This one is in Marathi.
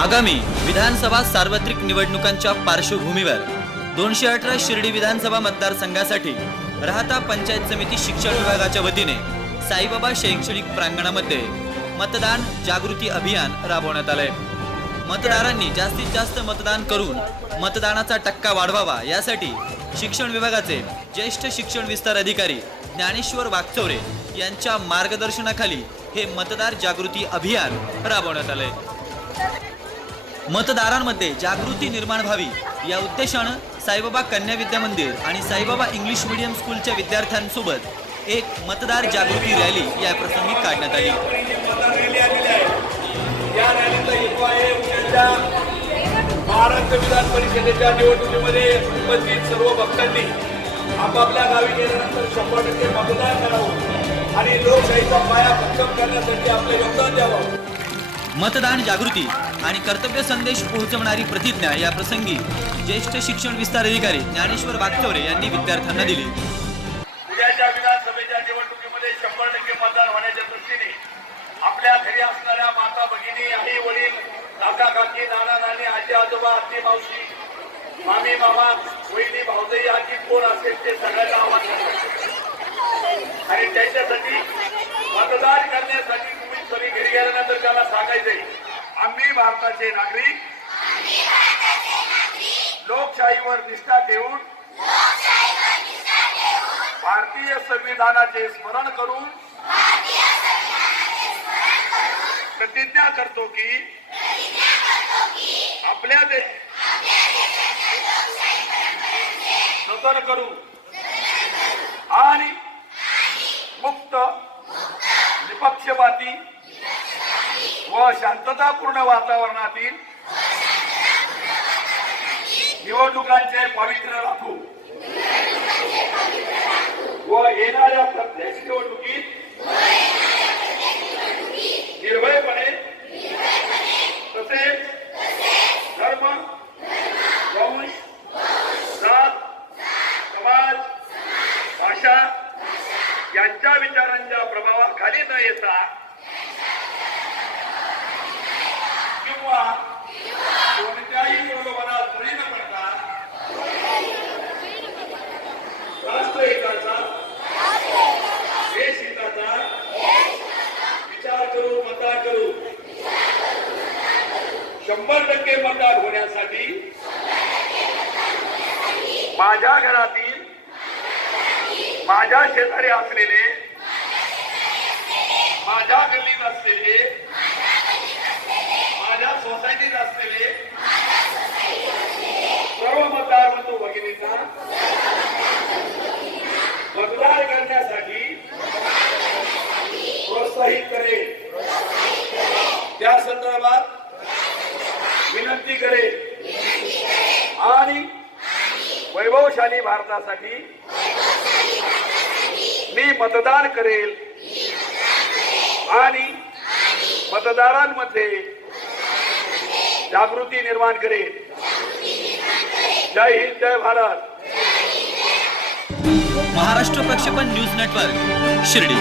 आगामी विधानसभा सार्वत्रिक निवडणुकांच्या पार्श्वभूमीवर दोनशे अठरा शिर्डी विधानसभा मतदारसंघासाठी राहता पंचायत समिती शिक्षण विभागाच्या वतीने साईबाबा शैक्षणिक प्रांगणामध्ये मतदान जागृती अभियान राबवण्यात आलंय. मतदारांनी जास्तीत जास्त मतदान करून मतदानाचा टक्का वाढवावा यासाठी शिक्षण विभागाचे ज्येष्ठ शिक्षण विस्तार अधिकारी ज्ञानेश्वर वागचौरे यांच्या मार्गदर्शनाखाली हे मतदार जागृती अभियान राबवण्यात आलंय. मतदारांमध्ये जागृती निर्माण व्हावी या उद्देशानं साईबाबा कन्या विद्या मंदिर आणि साईबाबा इंग्लिश मीडियम स्कूलच्या विद्यार्थ्यांसोबत एक मतदार जागृती रॅली या प्रसंगी काढण्यात आली. महाराष्ट्र विधान परिषदेच्या निवडणुकीमध्ये उपस्थित सर्व भक्तांनी आपापल्या गावी गेल्यानंतर शंभर टक्के मतदान करावं आणि लोकशाहीचा पाया भक्कम करण्यासाठी आपलं योगदान द्यावं. मतदान जागृती आणि कर्तव्य संदेश पोहोचवणारी प्रतिज्ञा या प्रसंगी ज्येष्ठ शिक्षण विस्तार अधिकारी ज्ञानेश्वर बागचौरे यांनी विद्यार्थ्यांना दिली. उद्याच्या विधानसभेच्या निवडणुकीमध्ये शंभर टक्के मतदान होण्याच्या दृष्टीने आपल्या घरी असणाऱ्या माता भगिनी आई वडील काका काकी नाना नानी आजी आजोबा आजी मावशी मामी मामा वहिनी भाऊजाई आजी कोण असेल ते सगळ्यांना आव्हान आणि त्यांच्यासाठी मतदान करण्यासाठी भारताचे नागरिक. लोकशाहीवर निष्ठा ठेवून भारतीय संविधानाचे स्मरण करून प्रतिज्ञा करतो की आपल्या देश जतन करू आणि मुक्त निपक्षपाती व शांततापूर्ण वातावरणातील निवडणुकांचे पवित्र राखू. व येणाऱ्या प्रत्येक निवडणुकीत निर्भयपणे तसेच धर्म वंश जात समाज भाषा यांच्या विचारांच्या प्रभावाखाली न येता शंभर टक्के मतदान होण्यासाठी माझ्या घरातील माझ्या शेजारी असलेले माझ्या गल्लीत असलेले माझ्या सोसायटीत असलेले सर्व मतदार बंधू भगिनींना मतदान करण्यासाठी प्रोत्साहित करेल त्या संदर्भात विनंती करेल आणि वैभवशाली भारतासाठी मी मतदान करेल आणि मतदारांमध्ये जागृती निर्माण करेल जय हिंद जय भारत. महाराष्ट्र प्रक्षेपण न्यूज नेटवर्क शिर्डी.